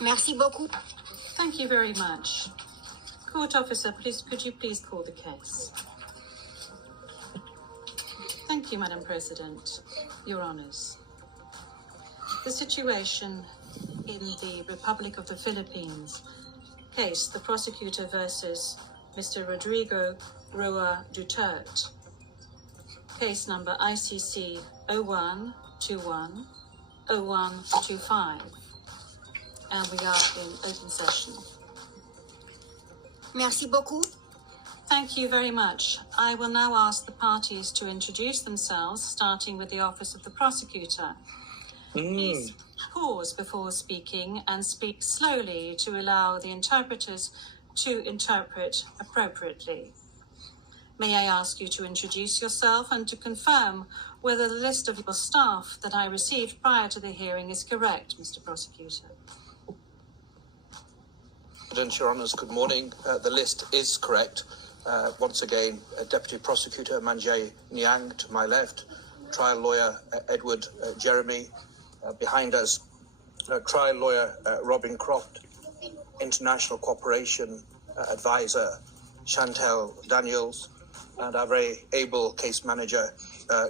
Merci beaucoup. Thank you very much. Court officer, could you please call the case? Thank you, Madam President. Your Honours. The situation in the Republic of the Philippines case, the prosecutor versus Mr. Rodrigo Roa Duterte. Case number ICC 0121-0125. And we are in open session. Merci beaucoup. Thank you very much. I will now ask the parties to introduce themselves, starting with the Office of the Prosecutor. Please pause before speaking and speak slowly to allow the interpreters to interpret appropriately. May I ask you to introduce yourself and to confirm whether the list of your staff that I received prior to the hearing is correct, Mr. Prosecutor? Your Honours, good morning. The list is correct. Once again, Deputy Prosecutor Manjay Niang to my left, trial lawyer Edward Jeremy behind us, trial lawyer Robin Croft, International Cooperation Advisor Chantel Daniels, and our very able case manager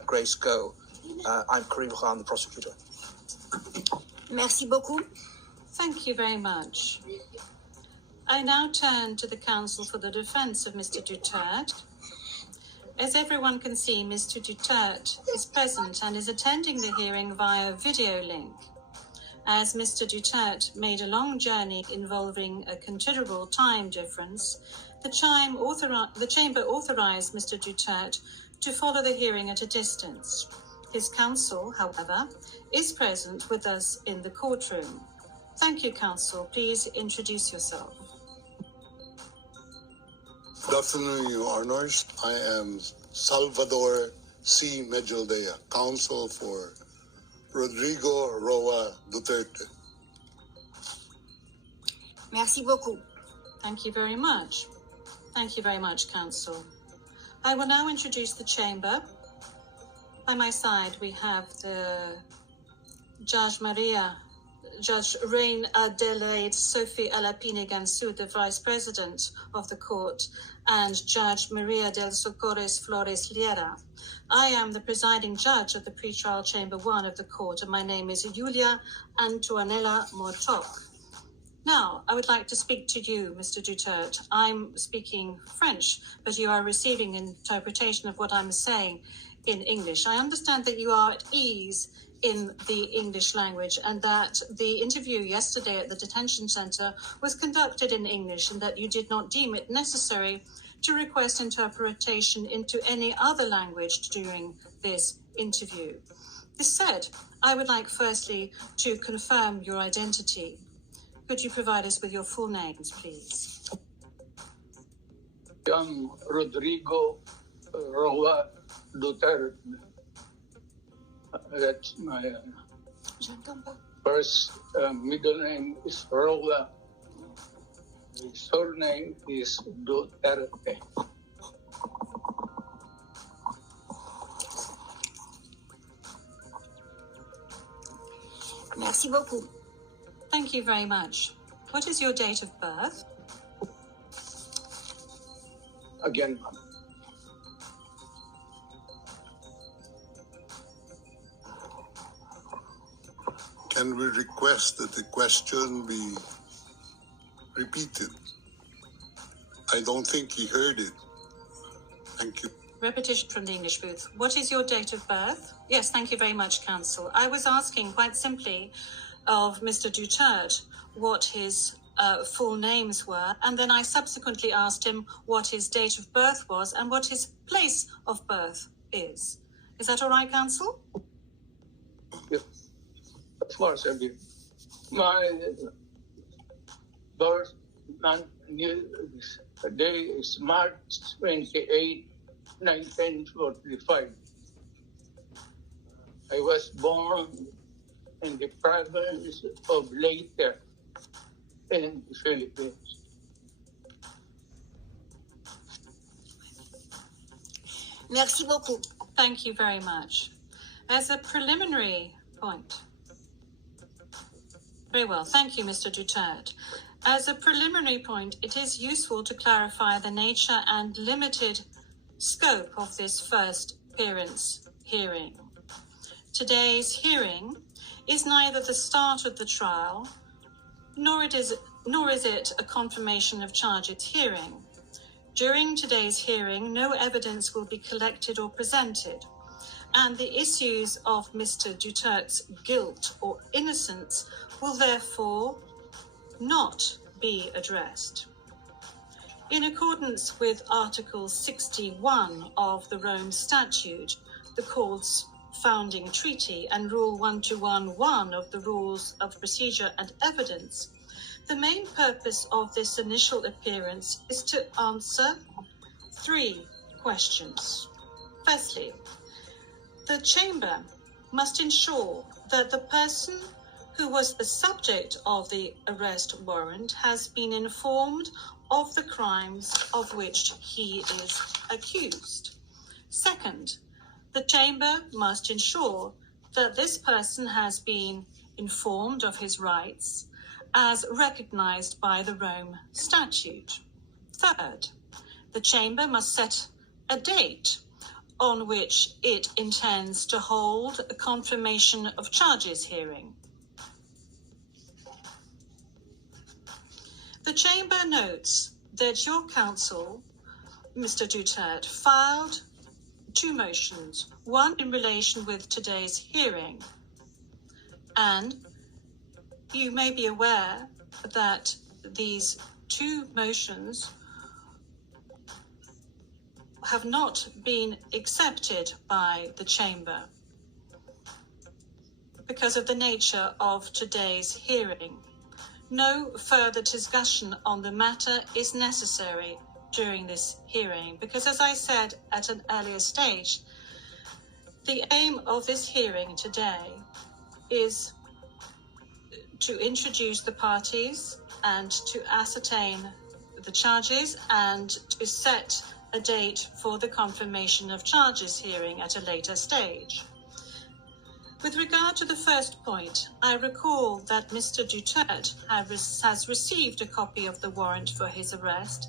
Grace Go. I'm Karim Khan, the prosecutor. Merci beaucoup. Thank you very much. I now turn to the counsel for the defense of Mr. Duterte. As everyone can see, Mr. Duterte is present and is attending the hearing via video link. As Mr. Duterte made a long journey involving a considerable time difference, the chamber authorized Mr. Duterte to follow the hearing at a distance. His counsel, however, is present with us in the courtroom. Thank you, counsel. Please introduce yourself. Good afternoon, Your Honors. I am Salvador C. Medjaldea, counsel for Rodrigo Roa Duterte. Merci beaucoup. Thank you very much. Thank you very much, counsel. I will now introduce the chamber. By my side, we have the Judge Reine Adelaide Sophie Alapine Gansu, the Vice President of the Court, and Judge Maria del Socorres Flores Liera. I am the presiding judge of the pretrial chamber 1 of the court, and my name is Julia Antoanella Mortoc. Now, I would like to speak to you, Mr. Duterte. I'm speaking French, but you are receiving interpretation of what I'm saying in English. I understand that you are at ease in the English language and that the interview yesterday at the detention center was conducted in English and that you did not deem it necessary to request interpretation into any other language during this interview. This said, I would like firstly to confirm your identity. Could you provide us with your full names, please? I'm Rodrigo Roa Duterte. That's my first middle name is Roa. His surname is Duterte. Merci beaucoup. Thank you very much. What is your date of birth? Again, Can we request that the question be repeated? I don't think he heard it. Thank you. Repetition from the English booth. What is your date of birth? Yes, thank you very much, counsel. I was asking quite simply of Mr. Duterte what his full names were, and then I subsequently asked him what his date of birth was and what his place of birth is. Is that all right, counsel? yes, of course I did. My birth month day is March 28, 1945. I was born in the province of Leyte in the Philippines. Merci beaucoup. Thank you very much. As a preliminary point, Very well. Thank you, Mr. Duterte. As a preliminary point, it is useful to clarify the nature and limited scope of this first appearance hearing. Today's hearing is neither the start of the trial, nor is it a confirmation of charges hearing. During today's hearing, no evidence will be collected or presented, and the issues of Mr. Duterte's guilt or innocence will therefore not be addressed. In accordance with Article 61 of the Rome Statute, the Court's founding treaty, and Rule 1211 of the Rules of Procedure and Evidence, the main purpose of this initial appearance is to answer 3 questions. Firstly, the Chamber must ensure that the person who was the subject of the arrest warrant has been informed of the crimes of which he is accused. Second, the Chamber must ensure that this person has been informed of his rights as recognized by the Rome Statute. Third, the Chamber must set a date on which it intends to hold a confirmation of charges hearing. The Chamber notes that your counsel, Mr. Duterte, filed 2 motions, one in relation with today's hearing, and you may be aware that these 2 motions have not been accepted by the Chamber because of the nature of today's hearing. No further discussion on the matter is necessary during this hearing because, as I said at an earlier stage, the aim of this hearing today is to introduce the parties and to ascertain the charges and to set a date for the confirmation of charges hearing at a later stage. With regard to the first point, I recall that Mr. Duterte has received a copy of the warrant for his arrest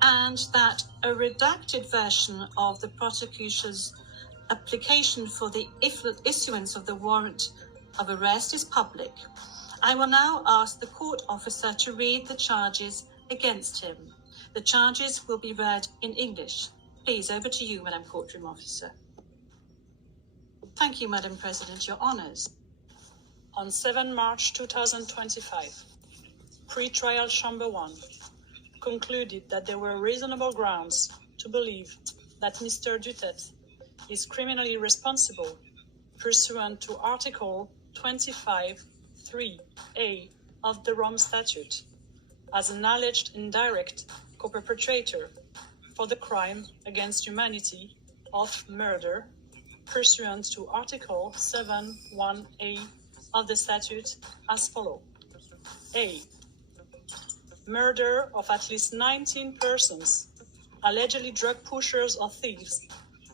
and that a redacted version of the prosecutor's application for the issuance of the warrant of arrest is public. I will now ask the court officer to read the charges against him. The charges will be read in English. Please, over to you, Madam Courtroom Officer. Thank you, Madam President. Your honours. On 7 March 2025, Pre-Trial Chamber 1 concluded that there were reasonable grounds to believe that Mr. Duterte is criminally responsible pursuant to Article 25(3)(a) of the Rome Statute as an alleged indirect co-perpetrator for the crime against humanity of murder pursuant to Article 7(1)(a) of the statute as follows. A. Murder of at least 19 persons, allegedly drug pushers or thieves,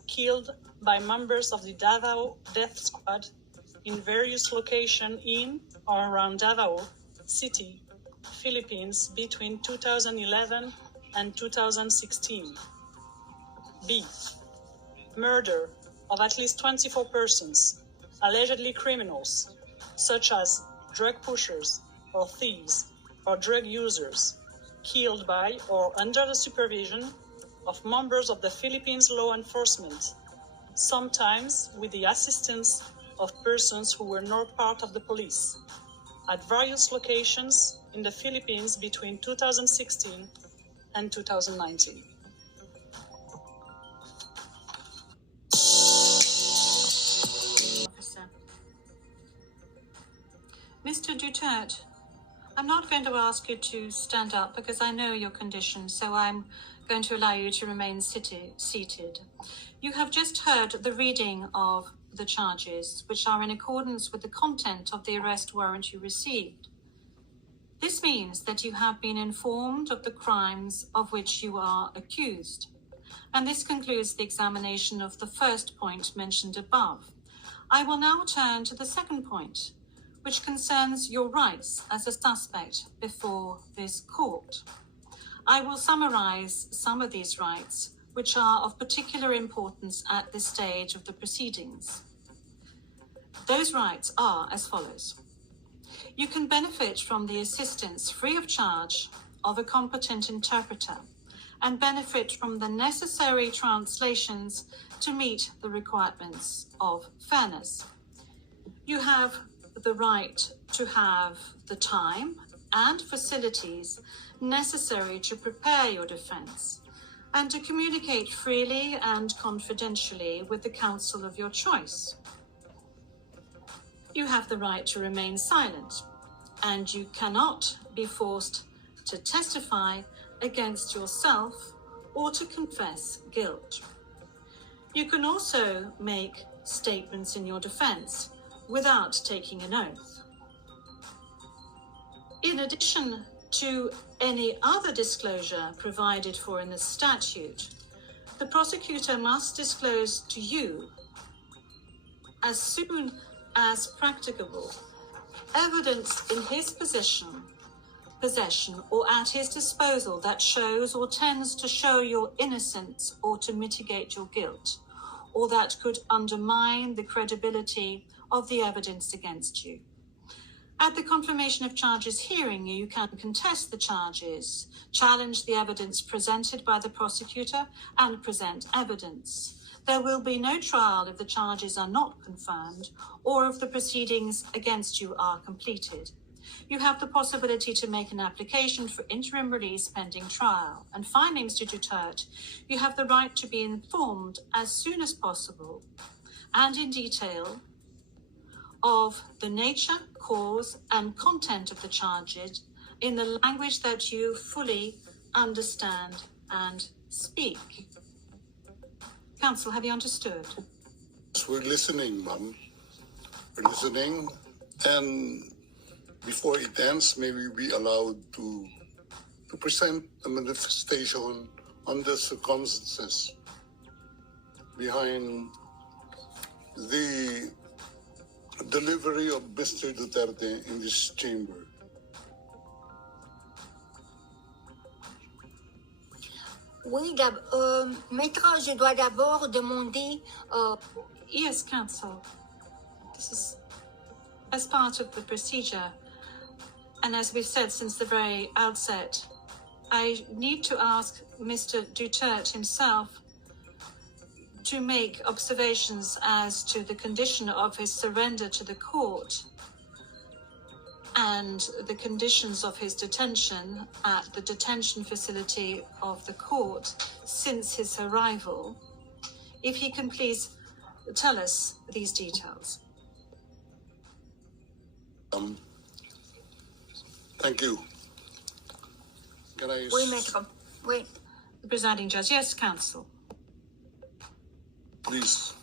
killed by members of the Davao Death Squad in various locations in or around Davao City, Philippines between 2011 and 2016. B. Murder of at least 24 persons, allegedly criminals, such as drug pushers or thieves or drug users, killed by or under the supervision of members of the Philippines law enforcement, sometimes with the assistance of persons who were not part of the police, at various locations in the Philippines between 2016 and 2019. Mr. Duterte, I'm not going to ask you to stand up because I know your condition, so I'm going to allow you to remain seated. You have just heard the reading of the charges, which are in accordance with the content of the arrest warrant you received. This means that you have been informed of the crimes of which you are accused. And this concludes the examination of the first point mentioned above. I will now turn to the second point, which concerns your rights as a suspect before this court. I will summarize some of these rights, which are of particular importance at this stage of the proceedings. Those rights are as follows. You can benefit from the assistance free of charge of a competent interpreter and benefit from the necessary translations to meet the requirements of fairness. You have the right to have the time and facilities necessary to prepare your defense and to communicate freely and confidentially with the counsel of your choice. You have the right to remain silent, and you cannot be forced to testify against yourself or to confess guilt. You can also make statements in your defense without taking an oath. In addition to any other disclosure provided for in the statute, the prosecutor must disclose to you, as soon as practicable, evidence in his possession or at his disposal that shows or tends to show your innocence or to mitigate your guilt, or that could undermine the credibility of the evidence against you. At the confirmation of charges hearing, you can contest the charges, challenge the evidence presented by the prosecutor, and present evidence. There will be no trial if the charges are not confirmed or if the proceedings against you are completed. You have the possibility to make an application for interim release pending trial. And finally, Mr. Duterte, you have the right to be informed as soon as possible and in detail of the nature, cause, and content of the charges in the language that you fully understand and speak. Counsel, have you understood? We're listening, ma'am. We're listening. And before it ends, may we be allowed to present a manifestation on the circumstances behind the delivery of Mr. Duterte in this chamber. Oui, maître, je dois d'abord demander... Yes, counsel. This is as part of the procedure. And as we've said since the very outset, I need to ask Mr. Duterte himself to make observations as to the condition of his surrender to the court and the conditions of his detention at the detention facility of the court since his arrival. If he can please tell us these details. Thank you. Can I... Oui, maître. Oui. The presiding judge. Yes, counsel. Please.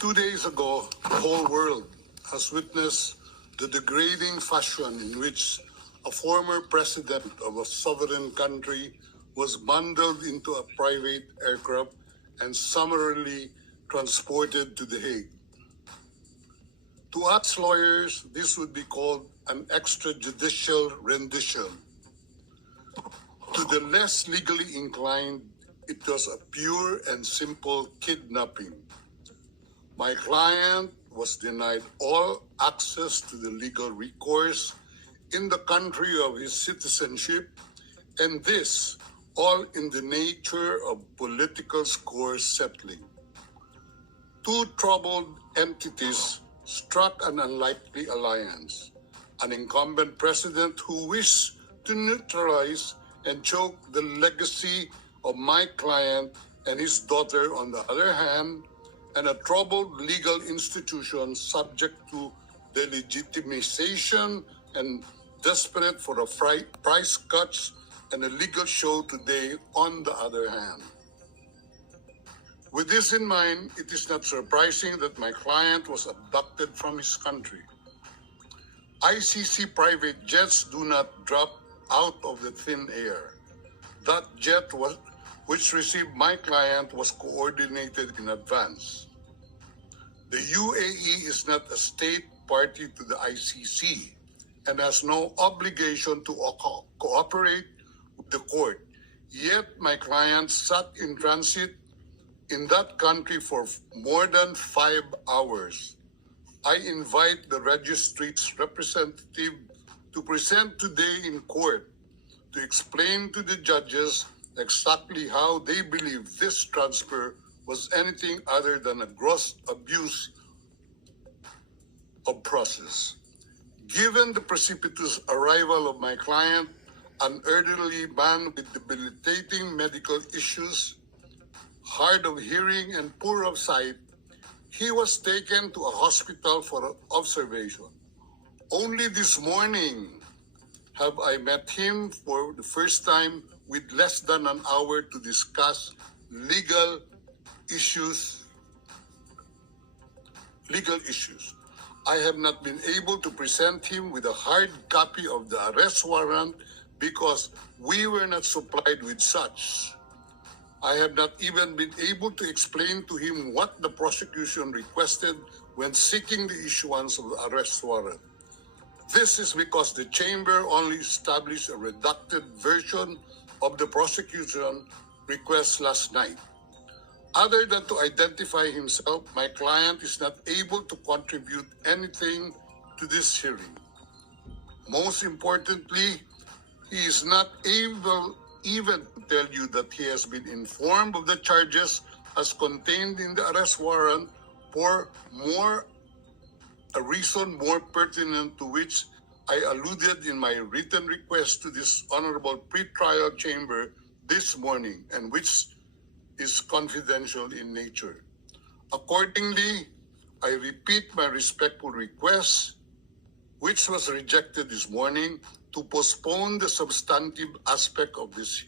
2 days ago, the whole world has witnessed the degrading fashion in which a former president of a sovereign country was bundled into a private aircraft and summarily transported to The Hague. To us lawyers, this would be called an extrajudicial rendition. To the less legally inclined, it was a pure and simple kidnapping. My client was denied all access to the legal recourse in the country of his citizenship, and this all in the nature of political score settling. Two troubled entities struck an unlikely alliance. An incumbent president who wished to neutralize and choke the legacy of my client and his daughter on the other hand, and a troubled legal institution subject to delegitimization and desperate for a price cuts and a legal show today on the other hand. With this in mind, it is not surprising that my client was abducted from his country. ICC private jets do not drop out of the thin air. That jet which received my client was coordinated in advance. The UAE is not a state party to the ICC and has no obligation to cooperate with the court. Yet my client sat in transit in that country for more than 5 hours. I invite the registry's representative to present today in court to explain to the judges exactly how they believe this transfer was anything other than a gross abuse of process. Given the precipitous arrival of my client, an elderly man with debilitating medical issues, hard of hearing and poor of sight, he was taken to a hospital for observation. Only this morning have I met him for the first time with less than an hour to discuss legal issues. I have not been able to present him with a hard copy of the arrest warrant because we were not supplied with such. I have not even been able to explain to him what the prosecution requested when seeking the issuance of the arrest warrant. This is because the chamber only established a redacted version of the prosecution request last night. Other than to identify himself, my client is not able to contribute anything to this hearing. Most importantly, he is not able even to tell you that he has been informed of the charges as contained in the arrest warrant for a reason more pertinent to which I alluded in my written request to this honorable pretrial chamber this morning, and which is confidential in nature. Accordingly, I repeat my respectful request, which was rejected this morning, to postpone the substantive aspect of this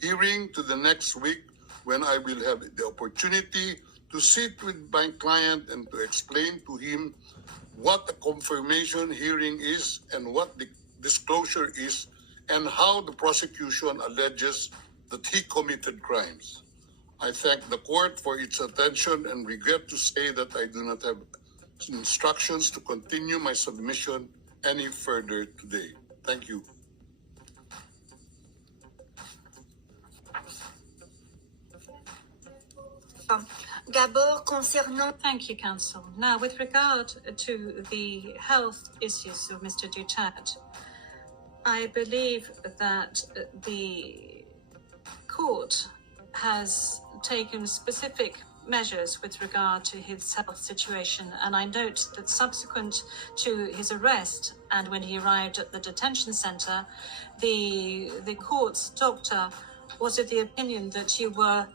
hearing to the next week, when I will have the opportunity to sit with my client and to explain to him what a confirmation hearing is and what the disclosure is, and how the prosecution alleges that he committed crimes. I thank the court for its attention and regret to say that I do not have instructions to continue my submission any further today. Thank you. D'abord, concernant Thank you, counsel. Now, with regard to the health issues of Mr. Duterte, I believe that the court has taken specific measures with regard to his health situation, and I note that subsequent to his arrest and when he arrived at the detention center, the court's doctor was of the opinion that you were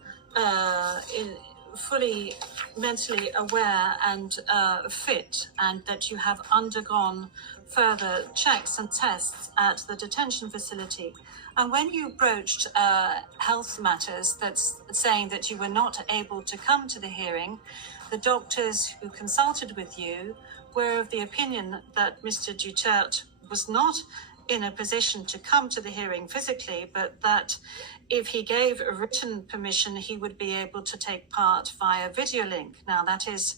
fully mentally aware and fit, and that you have undergone further checks and tests at the detention facility. And when you broached health matters, that's saying that you were not able to come to the hearing, the doctors who consulted with you were of the opinion that Mr. Duterte was not in a position to come to the hearing physically, but that if he gave a written permission, he would be able to take part via video link. Now, that is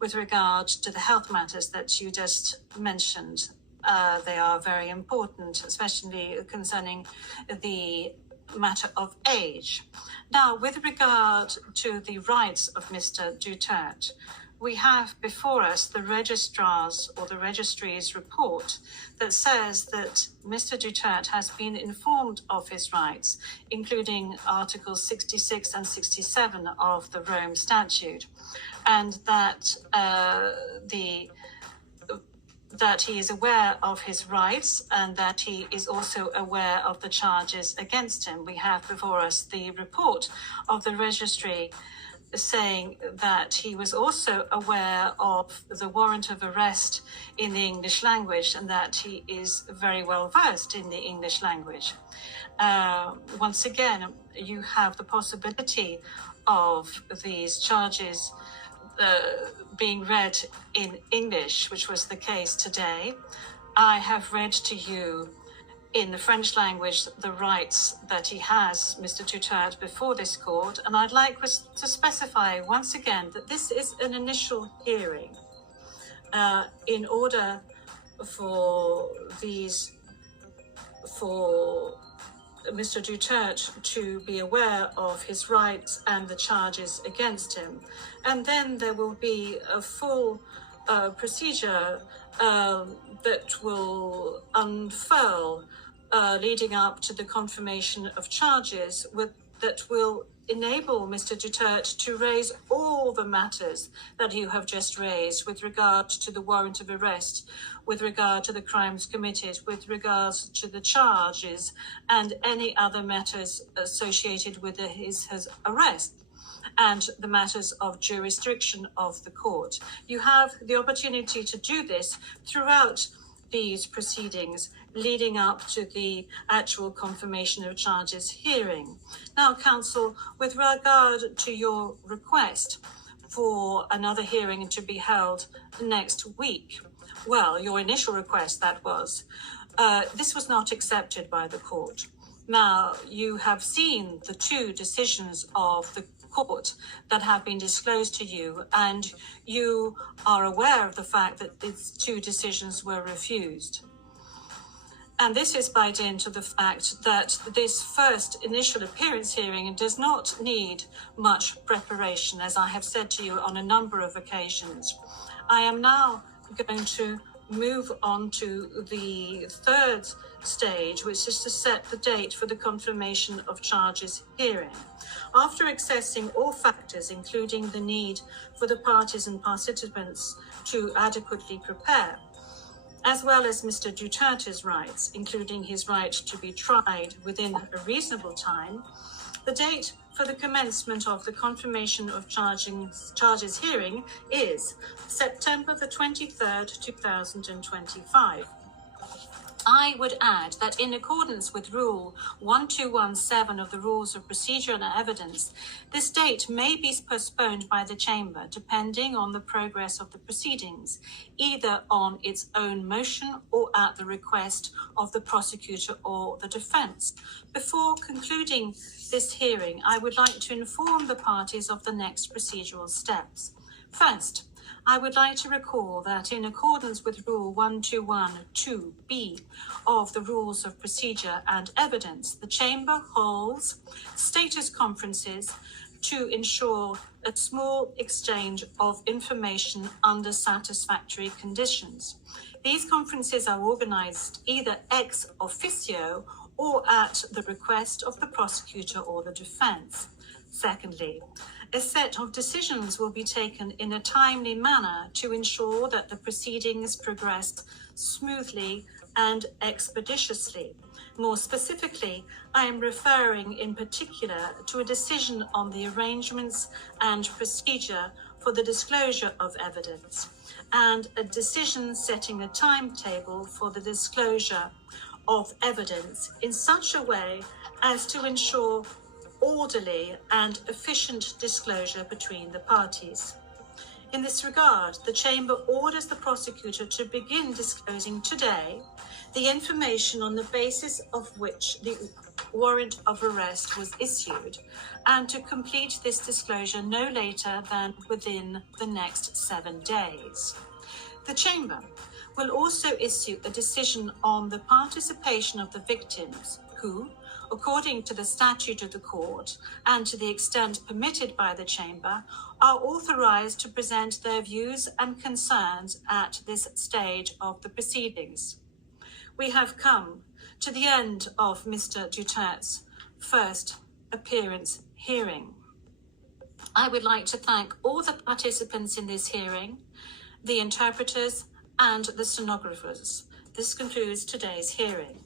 with regard to the health matters that you just mentioned. They are very important, especially concerning the matter of age. Now, with regard to the rights of Mr. Duterte, we have before us the registrar's or the registry's report that says that Mr. Duterte has been informed of his rights, including Articles 66 and 67 of the Rome Statute, and that that he is aware of his rights and that he is also aware of the charges against him. We have before us the report of the registry saying that he was also aware of the warrant of arrest in the English language and that he is very well versed in the English language. Once again, you have the possibility of these charges being read in English, which was the case today. I have read to you in the French language the rights that he has, Mr. Duterte, before this court, and I'd like to specify once again that this is an initial hearing. in order for Mr. Duterte to be aware of his rights and the charges against him. And then there will be a full procedure that will unfurl leading up to the confirmation of charges that will enable Mr. Duterte to raise all the matters that you have just raised with regard to the warrant of arrest, with regard to the crimes committed, with regards to the charges, and any other matters associated with his arrest, and the matters of jurisdiction of the court. You have the opportunity to do this throughout these proceedings leading up to the actual confirmation of charges hearing. Now, counsel, with regard to your request for another hearing to be held next week, well, your initial request, that was, this was not accepted by the court. Now, you have seen the two decisions of the court that have been disclosed to you, and you are aware of the fact that these two decisions were refused. And this is by dint of the fact that this first initial appearance hearing does not need much preparation, as I have said to you on a number of occasions. I am now going to move on to the third stage, which is to set the date for the confirmation of charges hearing. After assessing all factors, including the need for the parties and participants to adequately prepare, as well as Mr. Duterte's rights, including his right to be tried within a reasonable time, the date for the commencement of the confirmation of charges hearing is September the 23rd, 2025. I would add that in accordance with Rule 1217 of the Rules of Procedure and Evidence, this date may be postponed by the Chamber depending on the progress of the proceedings, either on its own motion or at the request of the prosecutor or the defence. Before concluding this hearing, I would like to inform the parties of the next procedural steps. First, I would like to recall that in accordance with Rule 1212B of the Rules of Procedure and Evidence, the Chamber holds status conferences to ensure a small exchange of information under satisfactory conditions. These conferences are organized either ex officio or at the request of the prosecutor or the defense. Secondly, a set of decisions will be taken in a timely manner to ensure that the proceedings progress smoothly and expeditiously. More specifically, I am referring in particular to a decision on the arrangements and procedure for the disclosure of evidence, and a decision setting a timetable for the disclosure of evidence in such a way as to ensure orderly and efficient disclosure between the parties. In this regard, the Chamber orders the prosecutor to begin disclosing today the information on the basis of which the warrant of arrest was issued, and to complete this disclosure no later than within the next 7 days. The Chamber will also issue a decision on the participation of the victims who, according to the statute of the court and to the extent permitted by the Chamber, are authorized to present their views and concerns at this stage of the proceedings. We have come to the end of Mr. Duterte's first appearance hearing. I would like to thank all the participants in this hearing, the interpreters, and the stenographers. This concludes today's hearing.